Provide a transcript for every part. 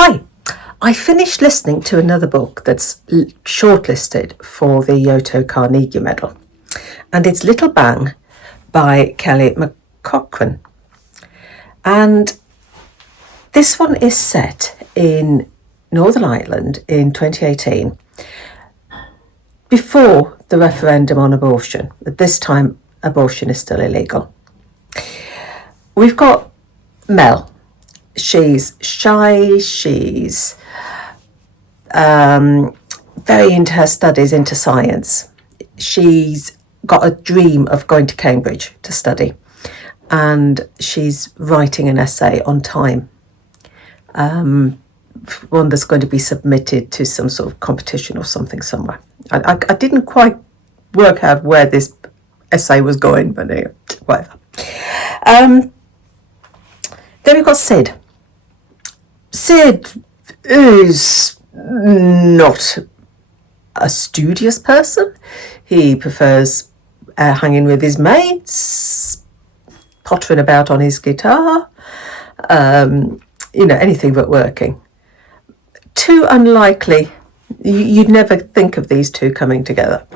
Hi, I finished listening to another book that's shortlisted for the Yoto Carnegie Medal, and it's Little Bang by Kelly McCaughrean. And this one is set in Northern Ireland in 2018, before the referendum on abortion. At this time, abortion is still illegal. We've got Mel. She's shy, she's very into her studies, into science. She's got a dream of going to Cambridge to study, and she's writing an essay on time, one that's going to be submitted to some sort of competition or something somewhere. I didn't quite work out where this essay was going, but anyway, whatever. Then we've got Sid. Sid is not a studious person. He prefers hanging with his mates, pottering about on his guitar, anything but working. Too unlikely. You'd never think of these two coming together.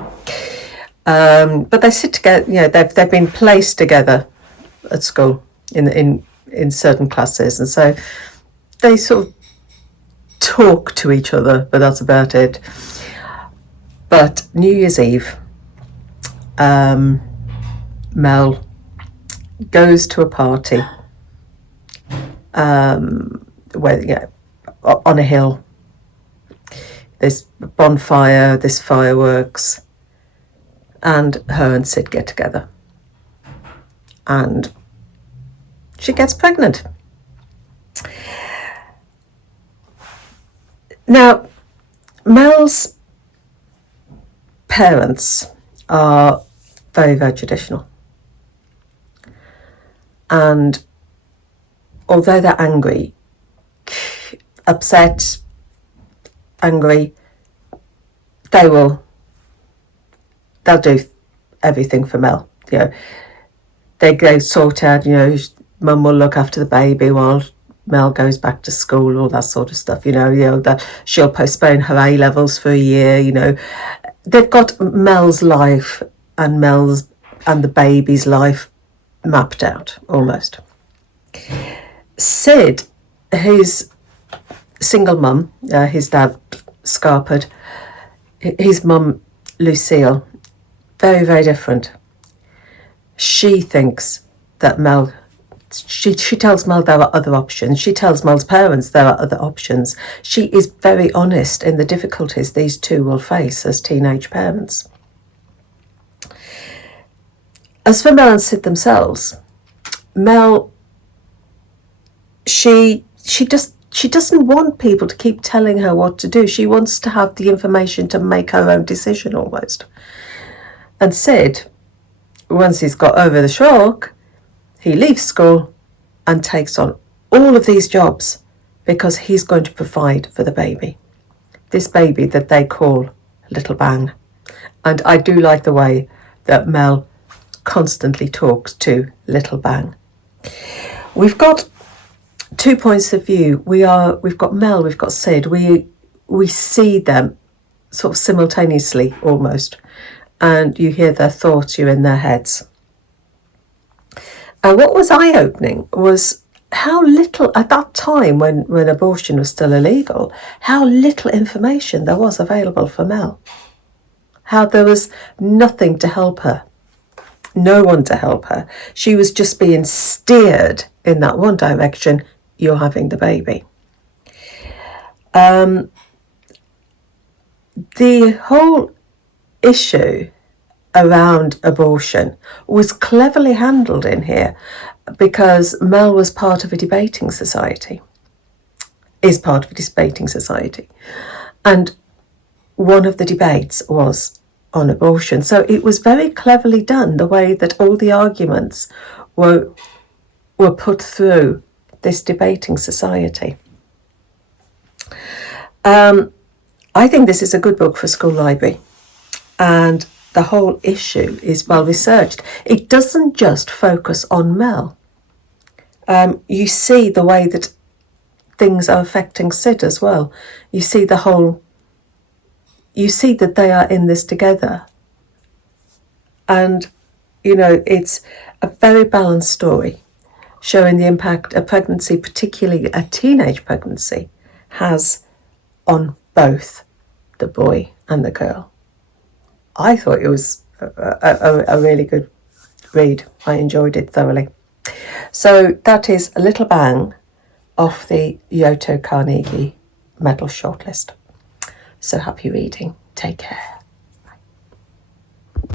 But they sit together, they've been placed together at school in certain classes, and so they sort of talk to each other, but that's about it. But New Year's Eve, Mel goes to a party where, on a hill. There's a bonfire, there's fireworks, and her and Sid get together. And she gets pregnant. Now, Mel's parents are very, very traditional. And although they're angry, upset, angry, they'll do everything for Mel. They go sort out, Mum will look after the baby while Mel goes back to school, all that sort of stuff. That she'll postpone her A-levels for a year. They've got Mel's life and the baby's life mapped out almost. Sid, his single mum, his dad Scarpard, his mum Lucille, very, very different. She thinks that Mel. She tells Mel there are other options. She tells Mel's parents there are other options. She is very honest in the difficulties these two will face as teenage parents. As for Mel and Sid themselves, Mel, she doesn't want people to keep telling her what to do. She wants to have the information to make her own decision almost. And Sid, once he's got over the shock, he leaves school and takes on all of these jobs because he's going to provide for the baby. This baby that they call Little Bang. And I do like the way that Mel constantly talks to Little Bang. We've got 2 points of view. We've got Mel, we've got Sid. We see them sort of simultaneously almost. And you hear their thoughts, you're in their heads. And what was eye-opening was how little, at that time when abortion was still illegal, how little information there was available for Mel. How there was nothing to help her. No one to help her. She was just being steered in that one direction, you're having the baby. The whole issue around abortion was cleverly handled in here because Mel was part of a debating society, is part of a debating society. And one of the debates was on abortion. So it was very cleverly done, the way that all the arguments were put through this debating society. I think this is a good book for a school library. And the whole issue is well researched. It doesn't just focus on Mel. You see the way that things are affecting Sid as well. You see that they are in this together. And, it's a very balanced story showing the impact a pregnancy, particularly a teenage pregnancy, has on both the boy and the girl. I thought it was a really good read. I enjoyed it thoroughly. So that is A Little Bang off the Yoto Carnegie Medal shortlist. So happy reading. Take care.